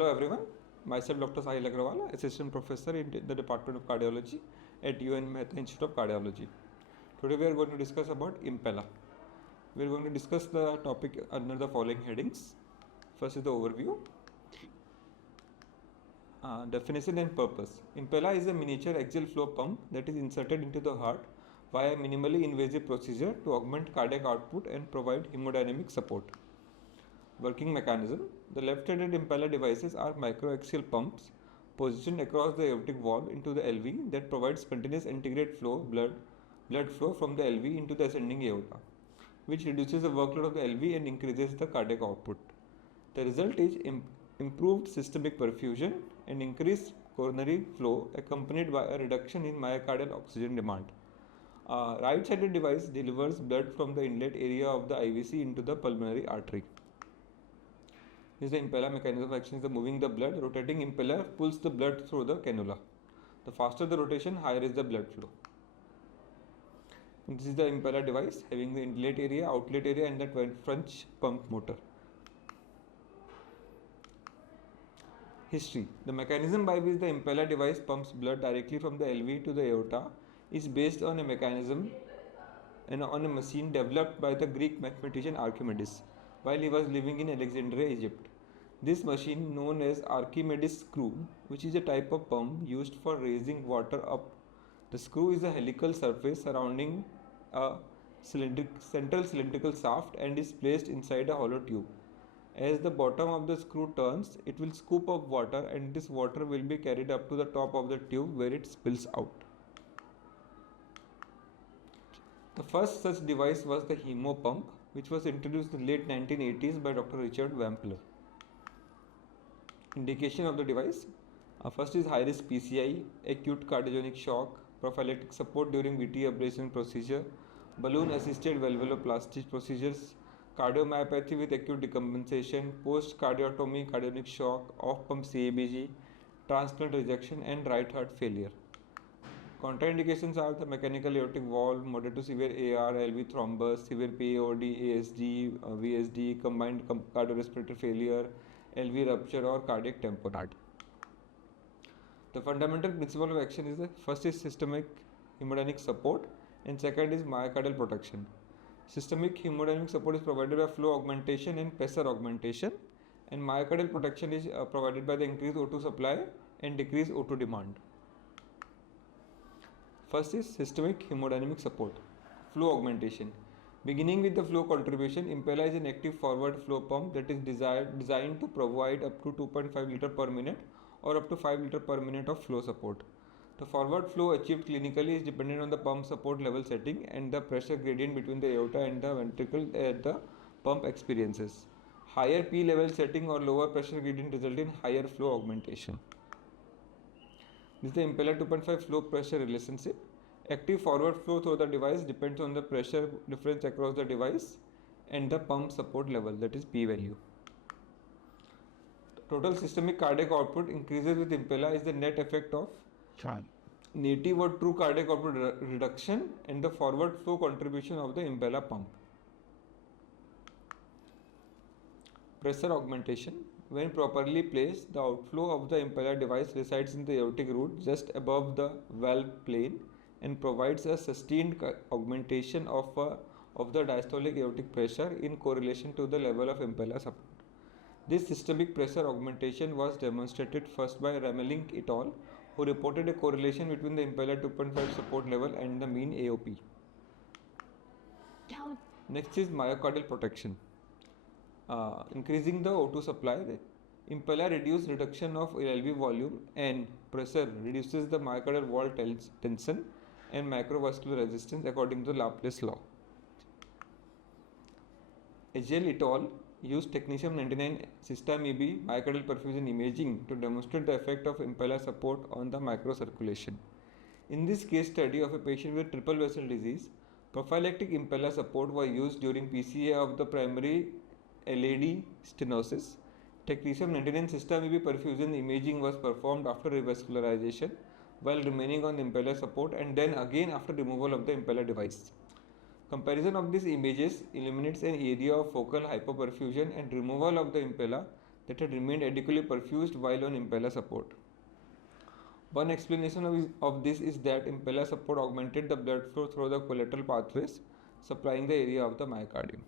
Hello everyone, myself Dr. Sahil Agrawal, Assistant Professor in the Department of Cardiology at UNMICRC Institute of Cardiology. Today we are going to discuss about Impella. We are going to discuss the topic under the following headings. First is the overview. Definition and purpose. Impella is a miniature axial flow pump that is inserted into the heart via a minimally invasive procedure to augment cardiac output and provide hemodynamic support. Working mechanism. The left-handed Impella devices are microaxial pumps positioned across the aortic valve into the LV that provides continuous integrate flow blood flow from the LV into the ascending aorta, which reduces the workload of the LV and increases the cardiac output. The result is improved systemic perfusion and increased coronary flow accompanied by a reduction in myocardial oxygen demand. Right-sided device delivers blood from the inlet area of the IVC into the pulmonary artery. This is the Impella mechanism of action is the moving the blood. Rotating impeller pulls the blood through the cannula. The faster the rotation, higher is the blood flow. And this is the Impella device having the inlet area, outlet area and the French pump motor. History. The mechanism by which the Impella device pumps blood directly from the LV to the aorta is based on a mechanism and on a machine developed by the Greek mathematician Archimedes while he was living in Alexandria, Egypt. This machine, known as Archimedes screw, which is a type of pump used for raising water up. The screw is a helical surface surrounding a central cylindrical shaft and is placed inside a hollow tube. As the bottom of the screw turns, it will scoop up water and this water will be carried up to the top of the tube where it spills out. The first such device was the hemo pump, which was introduced in the late 1980s by Dr. Richard Wampler. Indication of the device. First is high-risk PCI, acute cardiogenic shock, prophylactic support during VT ablation procedure, balloon-assisted valvuloplasty procedures, cardiomyopathy with acute decompensation, post-cardiotomy cardiogenic shock, off-pump CABG, transplant rejection and right heart failure. Contraindications are the mechanical aortic valve, moderate to severe AR, LV thrombus, severe PAOD, ASD, VSD, combined cardiorespiratory failure, LV rupture or cardiac tamponade. The fundamental principle of action is the first is systemic hemodynamic support and second is myocardial protection. Systemic hemodynamic support is provided by flow augmentation and pressure augmentation, and myocardial protection is provided by the increased O2 supply and decreased O2 demand. First is systemic hemodynamic support. Flow augmentation. Beginning with the flow contribution, Impella is an active forward flow pump that is designed to provide up to 2.5 liter per minute or up to 5 liter per minute of flow support. The forward flow achieved clinically is dependent on the pump support level setting and the pressure gradient between the aorta and the ventricle that the pump experiences. Higher P level setting or lower pressure gradient result in higher flow augmentation. This is the Impella 2.5 flow pressure relationship. Active forward flow through the device depends on the pressure difference across the device and the pump support level, that is P value. Total systemic cardiac output increases with Impella is the net effect of native or true cardiac output reduction and the forward flow contribution of the Impella pump. Pressure augmentation. When properly placed, the outflow of the Impella device resides in the aortic root just above the valve plane and provides a sustained augmentation of the diastolic aortic pressure in correlation to the level of Impella support. This systemic pressure augmentation was demonstrated first by Rameling et al., who reported a correlation between the Impella 2.5 support level and the mean AOP. Next is myocardial protection. Increasing the O2 supply. Impella reduction of LV volume and pressure reduces the myocardial wall tension and microvascular resistance according to the Laplace law. Agel et al. Used technetium-99 system EB myocardial perfusion imaging to demonstrate the effect of Impella support on the microcirculation. In this case study of a patient with triple vessel disease, prophylactic Impella support was used during PCA of the primary LAD stenosis. Technetium-99 system EB perfusion imaging was performed after revascularization while remaining on Impella support and then again after removal of the Impella device. Comparison of these images eliminates an area of focal hypoperfusion and removal of the Impella that had remained adequately perfused while on Impella support. One explanation of this is that Impella support augmented the blood flow through the collateral pathways, supplying the area of the myocardium.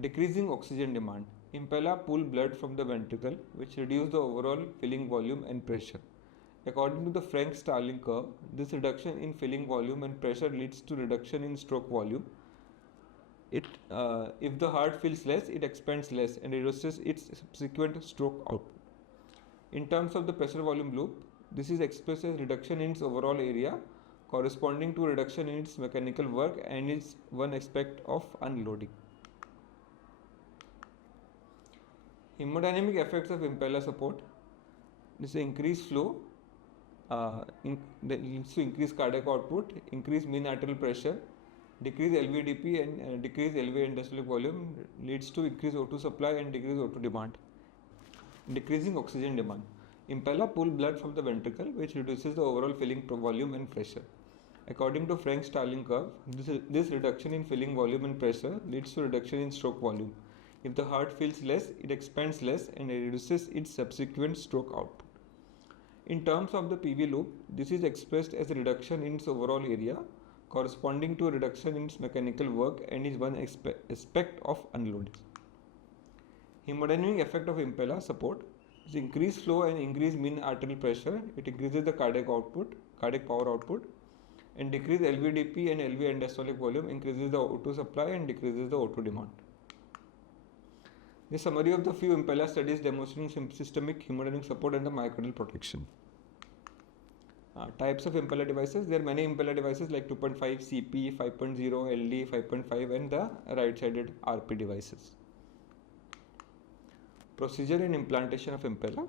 Decreasing oxygen demand. Impella pulled blood from the ventricle, which reduced the overall filling volume and pressure. According to the Frank-Starling curve, this reduction in filling volume and pressure leads to reduction in stroke volume. If the heart fills less, it expands less and reduces its subsequent stroke output. In terms of the pressure volume loop, this is expressed as reduction in its overall area corresponding to reduction in its mechanical work and is one aspect of unloading. Hemodynamic effects of Impella support. This is increased flow, leads to increased cardiac output, increased mean arterial pressure, decreased LVDP and decreased LV endospheric volume leads to increased O2 supply and decreased O2 demand. Decreasing oxygen demand. Impella pull blood from the ventricle, which reduces the overall filling volume and pressure. According to Frank-Starling curve, this reduction in filling volume and pressure leads to reduction in stroke volume. If the heart fills less, it expands less and reduces its subsequent stroke output. In terms of the PV loop, this is expressed as a reduction in its overall area corresponding to a reduction in its mechanical work and is one aspect of unloading. Hemodynamic effect of Impella support is increased flow and increased mean arterial pressure. It increases the cardiac power output, and decreased LVDP and LV endospheric volume increases the O2 supply and decreases the O2 demand. The summary of the few Impella studies demonstrating systemic hemodynamic support and the myocardial protection. Types of Impella devices. There are many Impella devices like 2.5 CP, 5.0 LD, 5.5 and the right-sided RP devices. Procedure and implantation of Impella.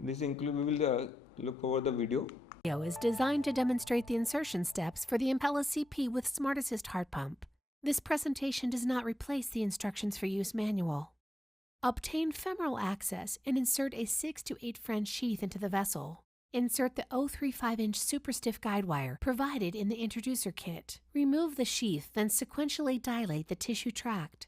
This includes, we will look over the video. Is designed to demonstrate the insertion steps for the Impella-CP with Smart Assist heart pump. This presentation does not replace the instructions for use manual. Obtain femoral access and insert a 6 to 8 French sheath into the vessel. Insert the 0.35-inch super stiff guide wire provided in the introducer kit. Remove the sheath, then sequentially dilate the tissue tract.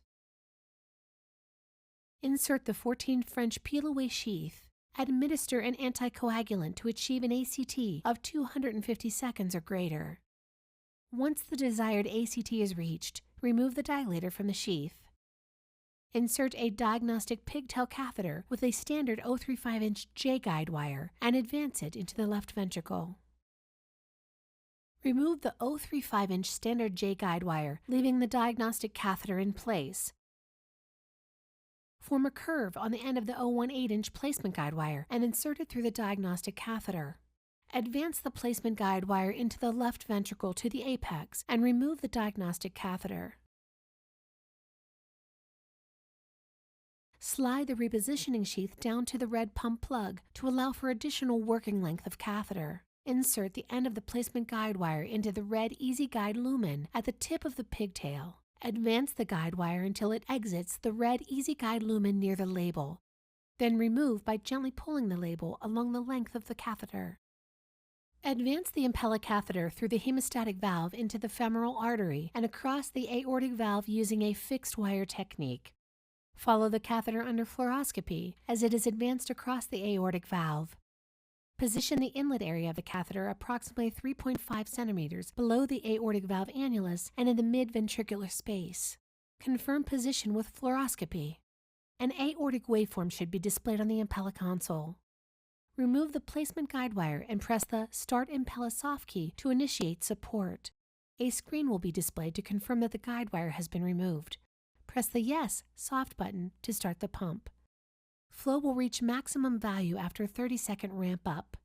Insert the 14 French peel-away sheath. Administer an anticoagulant to achieve an ACT of 250 seconds or greater. Once the desired ACT is reached, remove the dilator from the sheath. Insert a diagnostic pigtail catheter with a standard 0.35-inch J-guide wire and advance it into the left ventricle. Remove the 0.35-inch standard J-guide wire, leaving the diagnostic catheter in place. Form a curve on the end of the 0.18-inch placement guide wire and insert it through the diagnostic catheter. Advance the placement guide wire into the left ventricle to the apex and remove the diagnostic catheter. Slide the repositioning sheath down to the red pump plug to allow for additional working length of catheter. Insert the end of the placement guide wire into the red Easy Guide lumen at the tip of the pigtail. Advance the guide wire until it exits the red Easy Guide lumen near the label. Then remove by gently pulling the label along the length of the catheter. Advance the Impella catheter through the hemostatic valve into the femoral artery and across the aortic valve using a fixed wire technique. Follow the catheter under fluoroscopy as it is advanced across the aortic valve. Position the inlet area of the catheter approximately 3.5 centimeters below the aortic valve annulus and in the mid-ventricular space. Confirm position with fluoroscopy. An aortic waveform should be displayed on the Impella console. Remove the placement guide wire and press the Start Impella soft key to initiate support. A screen will be displayed to confirm that the guide wire has been removed. Press the Yes soft button to start the pump. Flow will reach maximum value after a 30-second ramp up.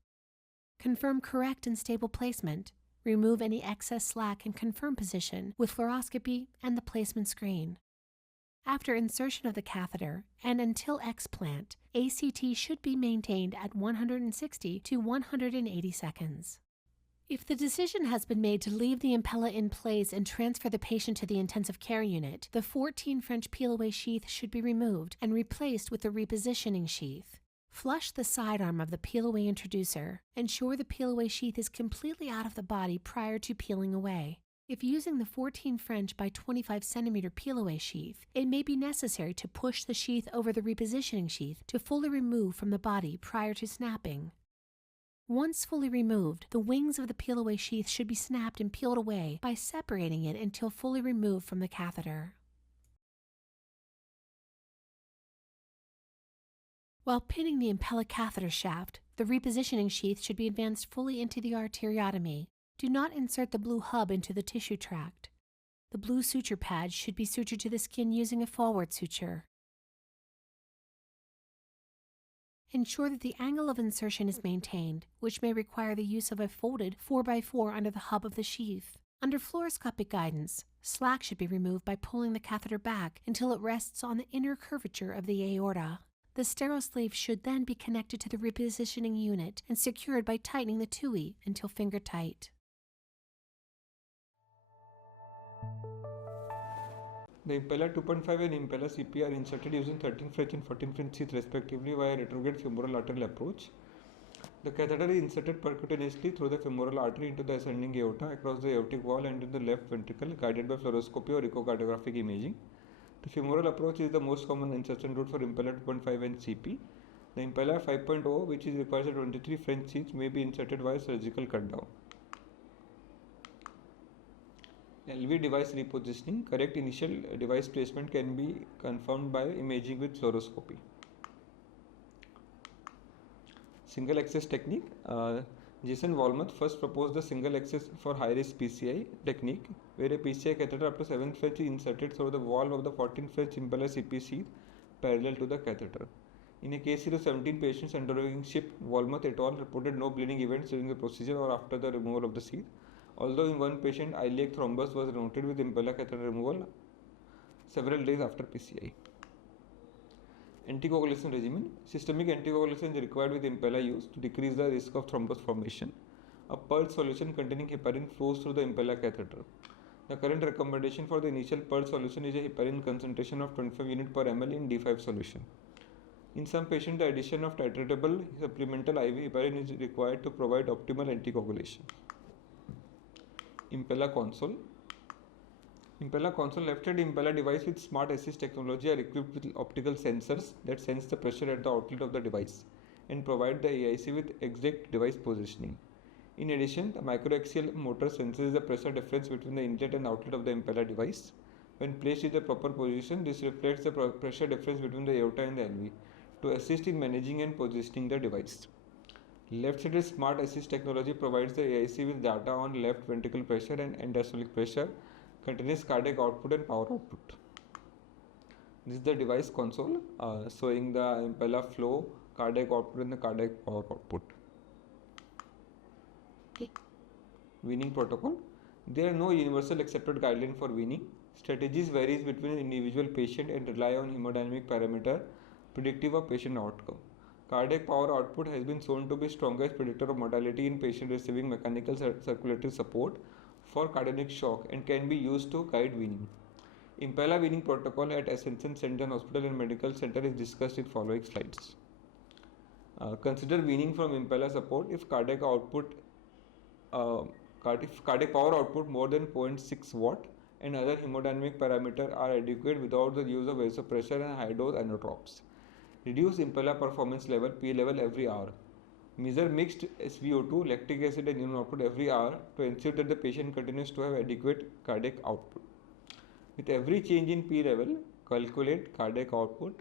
Confirm correct and stable placement. Remove any excess slack and confirm position with fluoroscopy and the placement screen. After insertion of the catheter and until explant, ACT should be maintained at 160 to 180 seconds. If the decision has been made to leave the Impella in place and transfer the patient to the intensive care unit, the 14 French peel-away sheath should be removed and replaced with the repositioning sheath. Flush the sidearm of the peel-away introducer. Ensure the peel-away sheath is completely out of the body prior to peeling away. If using the 14 French by 25 cm peel-away sheath, it may be necessary to push the sheath over the repositioning sheath to fully remove from the body prior to snapping. Once fully removed, the wings of the peel-away sheath should be snapped and peeled away by separating it until fully removed from the catheter. While pinning the Impella catheter shaft, the repositioning sheath should be advanced fully into the arteriotomy. Do not insert the blue hub into the tissue tract. The blue suture pad should be sutured to the skin using a forward suture. Ensure that the angle of insertion is maintained, which may require the use of a folded 4x4 under the hub of the sheath. Under fluoroscopic guidance, slack should be removed by pulling the catheter back until it rests on the inner curvature of the aorta. The sterile sleeve should then be connected to the repositioning unit and secured by tightening the TUI until finger tight. The Impella 2.5 and Impella-Cce are inserted using 13 French and 14 French sheath respectively via retrograde femoral arterial approach. The catheter is inserted percutaneously through the femoral artery into the ascending aorta across the aortic wall and in the left ventricle, guided by fluoroscopy or echocardiographic imaging. The femoral approach is the most common insertion route for Impella 2.5 and CP. The Impella 5.0, which requires a 23 French sheath, may be inserted via surgical cut down. LV device repositioning. Correct initial device placement can be confirmed by imaging with fluoroscopy. Single access technique. Jason Walmuth first proposed the single access for high-risk PCI technique, where a PCI catheter up to 7 French is inserted through the wall of the 14 French Impella-Cpe sheath parallel to the catheter. In a case series of 17 patients undergoing SHIP, Walmuth et al. Reported no bleeding events during the procedure or after the removal of the sheath. Although in one patient, iliac thrombus was noted with Impella catheter removal several days after PCI. Anticoagulation regimen. Systemic anticoagulation is required with Impella use to decrease the risk of thrombus formation. A purge solution containing heparin flows through the Impella catheter. The current recommendation for the initial purge solution is a heparin concentration of 25 units per ml in D5 solution. In some patients, the addition of titratable supplemental IV heparin is required to provide optimal anticoagulation. Impella console. Impella console. Left-hand Impella device with smart assist technology are equipped with optical sensors that sense the pressure at the outlet of the device and provide the AIC with exact device positioning. In addition, the microaxial motor senses the pressure difference between the inlet and outlet of the Impella device. When placed in the proper position, this reflects the pressure difference between the aorta and the LV to assist in managing and positioning the device. Left-sided smart assist technology provides the AIC with data on left ventricle pressure and end-diastolic pressure, continuous cardiac output and power output. This is the device console showing the Impella flow, cardiac output and the cardiac power output. Weaning protocol. There are no universal accepted guidelines for weaning. Strategies varies between individual patient and rely on hemodynamic parameter predictive of patient outcome. Cardiac power output has been shown to be strongest predictor of mortality in patients receiving mechanical circulatory support for cardiac shock and can be used to guide weaning. Impella weaning protocol at Ascension St. John Hospital and Medical Center is discussed in following slides. Consider weaning from Impella support if cardiac output, cardiac power output more than 0.6 watt and other hemodynamic parameters are adequate without the use of vasopressor and high dose inotropes. Reduce Impella performance level P level every hour. Measure mixed SVO2, lactic acid and urine output every hour to ensure that the patient continues to have adequate cardiac output. With every change in P level, calculate cardiac output,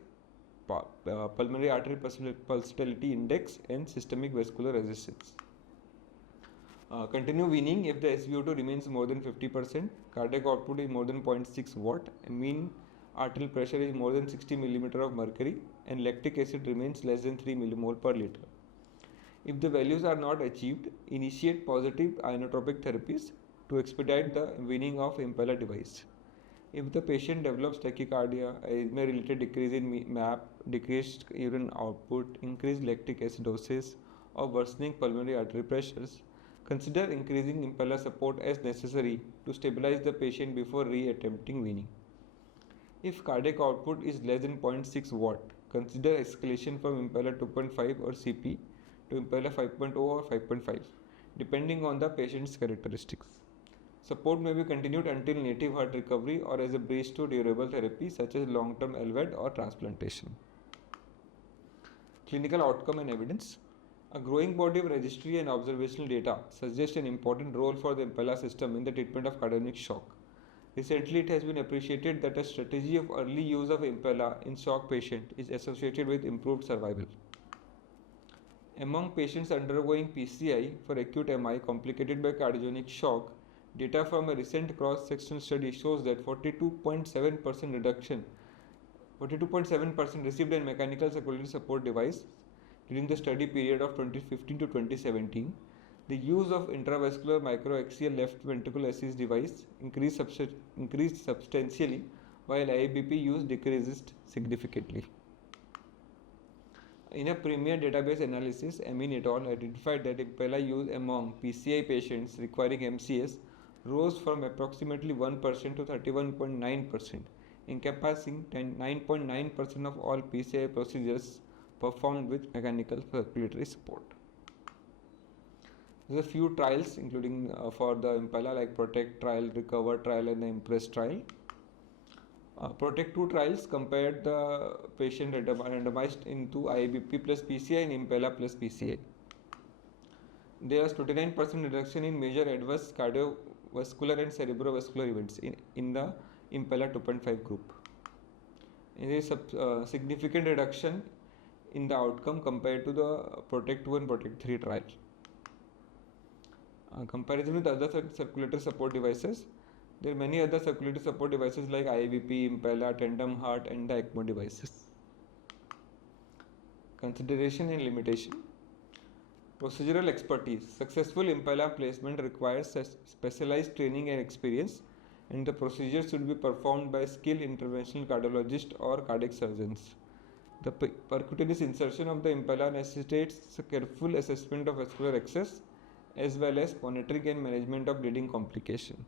pulmonary artery pulsatility index and systemic vascular resistance. Continue weaning if the SVO2 remains more than 50%, cardiac output is more than 0.6 watt, mean arterial pressure is more than 60 mm of mercury and lactic acid remains less than 3 mmol per liter. If the values are not achieved, initiate positive inotropic therapies to expedite the weaning of Impella device. If the patient develops tachycardia, arrhythmia-related decrease in MAP, decreased urine output, increased lactic acidosis, or worsening pulmonary artery pressures, consider increasing Impella support as necessary to stabilize the patient before re-attempting weaning. If cardiac output is less than 0.6 watt, consider escalation from Impella 2.5 or CP to Impella 5.0 or 5.5, depending on the patient's characteristics. Support may be continued until native heart recovery or as a bridge to durable therapy such as long-term LVAD or transplantation. Clinical outcome and evidence. A growing body of registry and observational data suggests an important role for the Impella system in the treatment of cardiogenic shock. Recently, it has been appreciated that a strategy of early use of Impella in shock patient is associated with improved survival. Among patients undergoing PCI for acute MI complicated by cardiogenic shock, data from a recent cross-sectional study shows that 42.7% received a mechanical circulatory support device during the study period of 2015 to 2017. The use of intravascular microaxial left ventricle assist device increased substantially, while IABP use decreased significantly. In a premier database analysis, Amin et al. Identified that Impella use among PCI patients requiring MCS rose from approximately 1% to 31.9%, encompassing 9.9% of all PCI procedures performed with mechanical circulatory support. There are a few trials including for the Impella like PROTECT trial, RECOVER trial and the IMPRESS trial. PROTECT 2 trials compared the patient randomized into IABP plus PCI and Impella plus PCI. There was 29% reduction in major adverse cardiovascular and cerebrovascular events in the Impella 2.5 group. There is a significant reduction in the outcome compared to the PROTECT 2 and PROTECT 3 trial. Comparison with other circulatory support devices, there are many other circulatory support devices like IABP, Impella, tandem heart and the ECMO devices. Consideration and limitation. Procedural expertise. Successful Impella placement requires specialized training and experience, and the procedure should be performed by skilled interventional cardiologist or cardiac surgeons. The percutaneous insertion of the Impella necessitates a careful assessment of vascular access as well as monitoring and management of bleeding complication.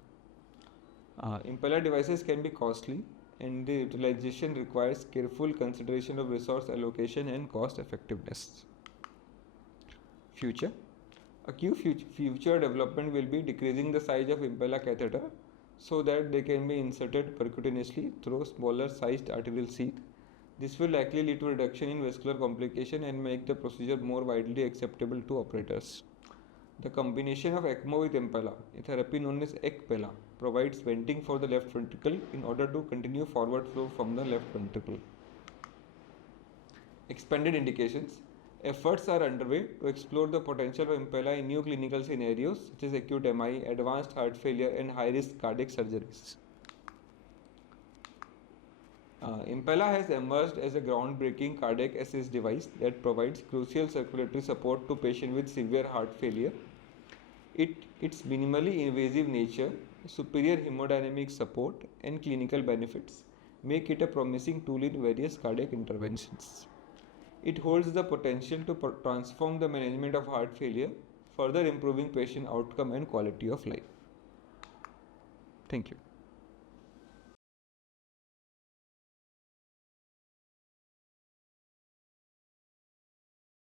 Impella devices can be costly, and the utilization requires careful consideration of resource allocation and cost effectiveness. Future. A key future development will be decreasing the size of Impella catheter so that they can be inserted percutaneously through smaller sized arterial sheath. This will likely lead to reduction in vascular complication and make the procedure more widely acceptable to operators. The combination of ECMO with Impella, a therapy known as ECPella, provides venting for the left ventricle in order to continue forward flow from the left ventricle. Expanded indications. Efforts are underway to explore the potential of Impella in new clinical scenarios such as acute MI, advanced heart failure and high-risk cardiac surgeries. Impella has emerged as a groundbreaking cardiac assist device that provides crucial circulatory support to patients with severe heart failure. Its minimally invasive nature, superior hemodynamic support, and clinical benefits make it a promising tool in various cardiac interventions. It holds the potential to transform the management of heart failure, further improving patient outcome and quality of life. Thank you.